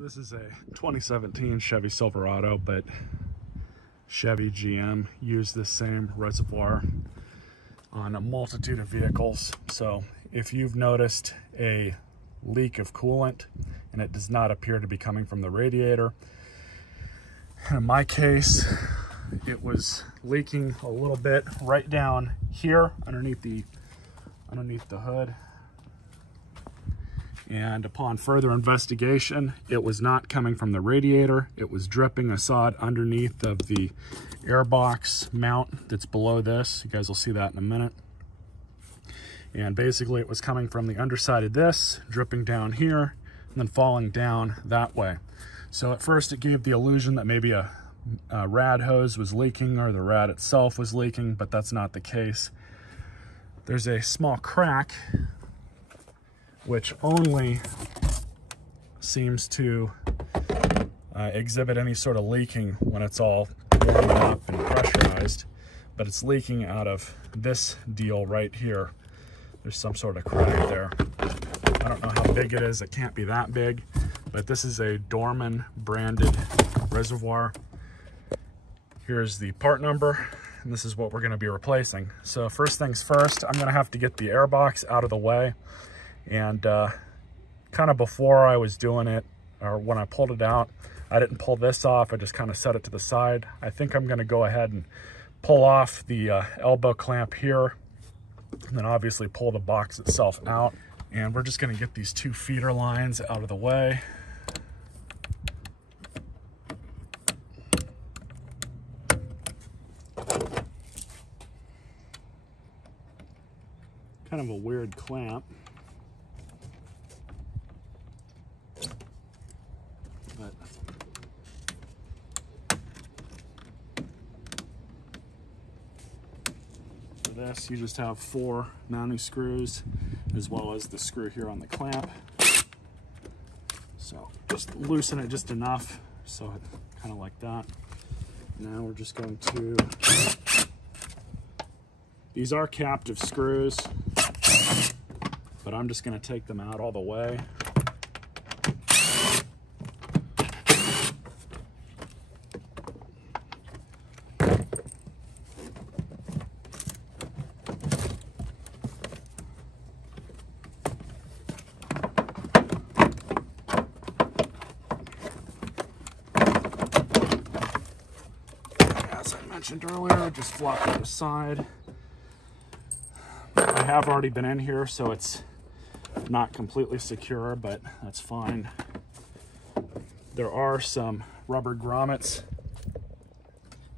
This is a 2017 Chevy Silverado, but Chevy GM used this same reservoir on a multitude of vehicles. So if you've noticed a leak of coolant and it does not appear to be coming from the radiator, in my case, it was leaking a little bit right down here underneath the hood. And upon further investigation, it was not coming from the radiator. It was dripping. I saw it underneath of the airbox mount that's below this. You guys will see that in a minute. And basically it was coming from the underside of this, dripping down here, and then falling down that way. So at first it gave the illusion that maybe a rad hose was leaking or the rad itself was leaking, but that's not the case. There's a small crack which only seems to exhibit any sort of leaking when it's all warmed up and pressurized, but it's leaking out of this deal right here. There's some sort of crack there. I don't know how big it is. It can't be that big, but this is a Dorman branded reservoir. Here's the part number, and this is what we're going to be replacing. So first things first, I'm going to have to get the airbox out of the way. And kind of before I was doing it, or when I pulled it out, I didn't pull this off. I just kind of set it to the side. I think I'm going to go ahead and pull off the elbow clamp here, and then obviously pull the box itself out. And we're just going to get these two feeder lines out of the way. Kind of a weird clamp. But for this, you just have 4 mounting screws as well as the screw here on the clamp. So just loosen it just enough, so it kind of like that. Now we're just going to, these are captive screws, but I'm just going to take them out all the way. As I mentioned earlier, just flop it aside. I have already been in here, so it's not completely secure, but that's fine. There are some rubber grommets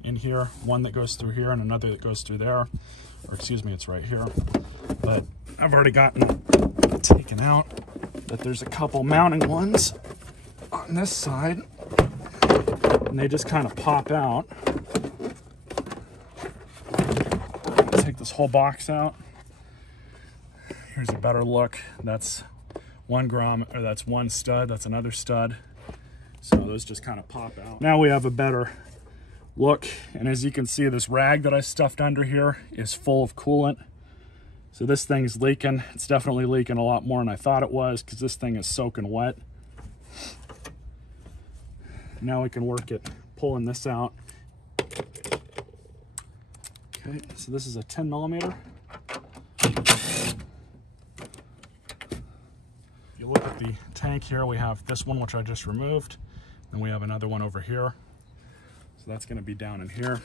in here, one that goes through here and another that goes through there, or excuse me, it's right here. But I've already gotten it taken out, but there's a couple mounting ones on this side, and they just kind of pop out. Take this whole box out. Here's a better look. That's one grommet, or that's one stud, that's another stud. So those just kind of pop out. Now we have a better look, and as you can see, this rag that I stuffed under here is full of coolant. So this thing's leaking. It's definitely leaking a lot more than I thought it was, because this thing is soaking wet. Now we can work at pulling this out. Okay, so this is a 10 millimeter. If you look at the tank here, we have this one, which I just removed. Then we have another one over here. So that's going to be down in here.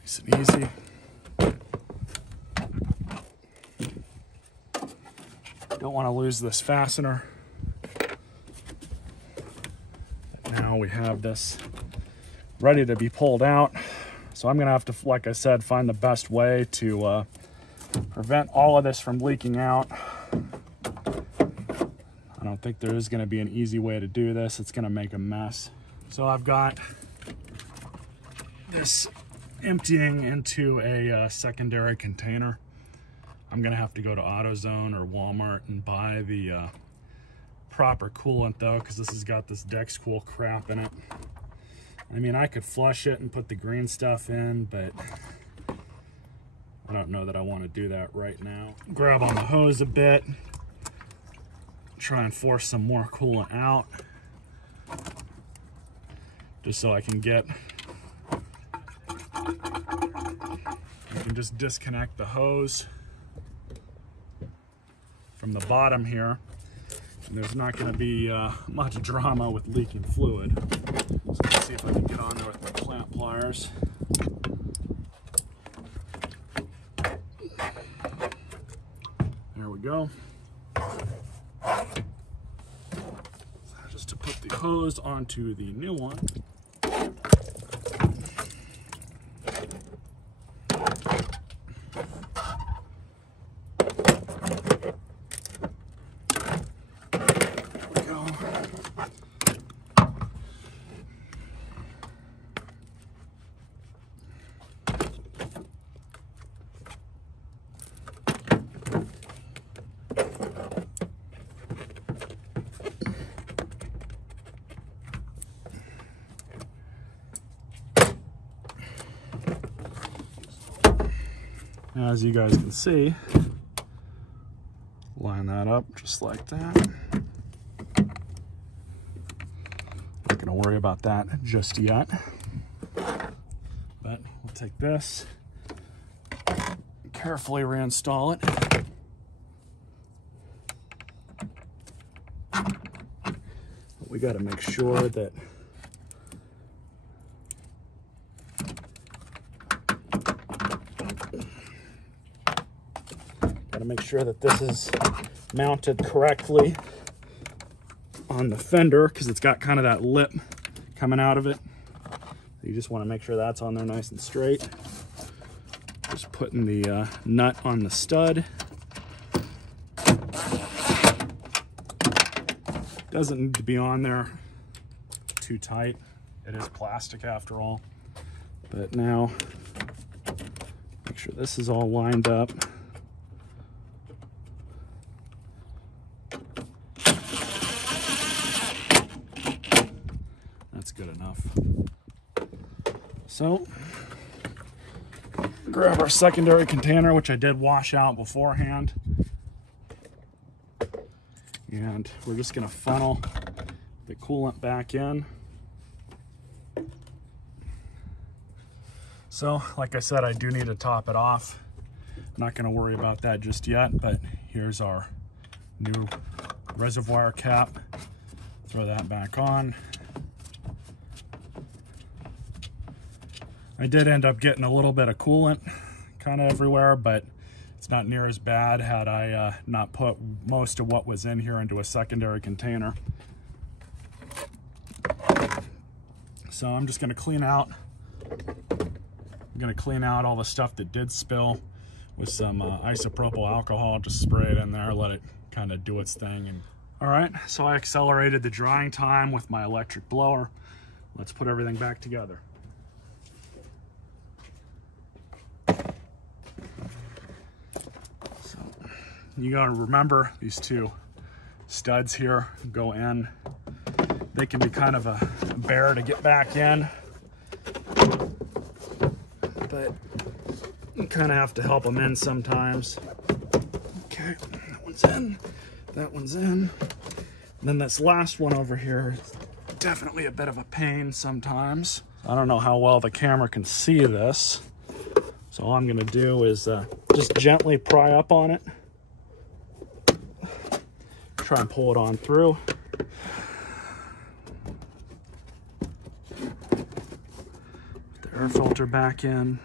Nice and easy. Don't want to lose this fastener. Now we have this ready to be pulled out. So I'm going to have to, like I said, find the best way to prevent all of this from leaking out. I don't think there is going to be an easy way to do this. It's going to make a mess. So I've got this emptying into a secondary container. I'm going to have to go to AutoZone or Walmart and buy the proper coolant though, because this has got this Dexcool crap in it. I mean, I could flush it and put the green stuff in, but I don't know that I want to do that right now. Grab on the hose a bit, try and force some more coolant out, just so I can just disconnect the hose from the bottom here. And there's not going to be much drama with leaking fluid. So let's see if I can get on there with my clamp pliers. There we go. Just to put the hose onto the new one. As you guys can see, line that up just like that. Not gonna worry about that just yet, but we'll take this, carefully reinstall it. We got to make sure that this is mounted correctly on the fender, because it's got kind of that lip coming out of it. You just want to make sure that's on there nice and straight. Just putting the nut on the stud. Doesn't need to be on there too tight. It is plastic after all. But now, make sure this is all lined up. That's good enough. So, grab our secondary container, which I did wash out beforehand. And we're just going to funnel the coolant back in. So, like I said, I do need to top it off. I'm not going to worry about that just yet, but here's our new reservoir cap. Throw that back on. I did end up getting a little bit of coolant kind of everywhere, but it's not near as bad had I not put most of what was in here into a secondary container. So I'm just going to clean out. I'm going to clean out all the stuff that did spill with some isopropyl alcohol. Just spray it in there, let it kind of do its thing. And all right, so I accelerated the drying time with my electric blower. Let's put everything back together. You got to remember these two studs here go in. They can be kind of a bear to get back in, but you kind of have to help them in sometimes. Okay, that one's in, that one's in. And then this last one over here is definitely a bit of a pain sometimes. I don't know how well the camera can see this, so all I'm gonna do is just gently pry up on it. Try and pull it on through. Put the air filter back in.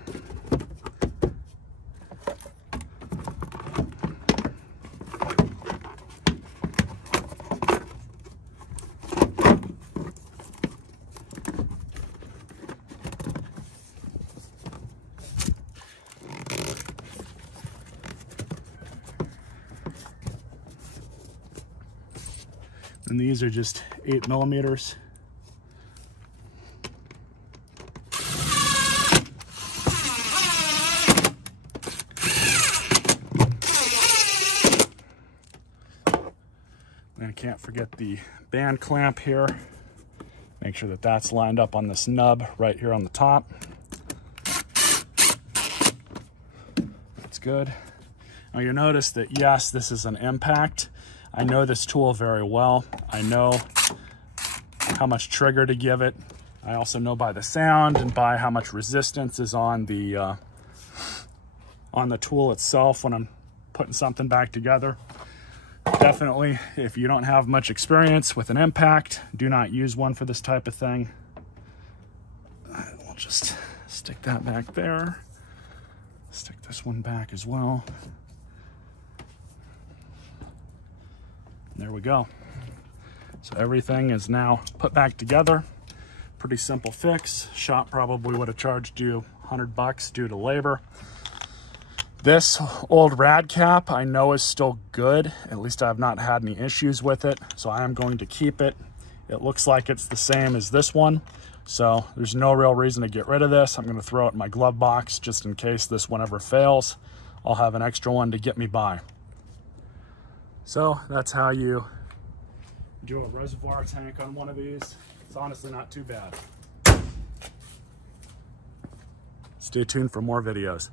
And these are just 8mm. And I can't forget the band clamp here. Make sure that that's lined up on this nub right here on the top. good. Now you notice that, yes, this is an impact. I know this tool very well. I know how much trigger to give it. I also know by the sound and by how much resistance is on the tool itself when I'm putting something back together. Definitely, if you don't have much experience with an impact, do not use one for this type of thing. We'll just stick that back there. Stick this one back as well. There we go. So everything is now put back together. Pretty simple fix. Shop probably would have charged you $100 due to labor. This old rad cap I know is still good. At least I've not had any issues with it, so I am going to keep it. It looks like it's the same as this one, so there's no real reason to get rid of this. I'm going to throw it in my glove box just in case this one ever fails. I'll have an extra one to get me by. So that's how you do a reservoir tank on one of these. It's honestly not too bad. Stay tuned for more videos.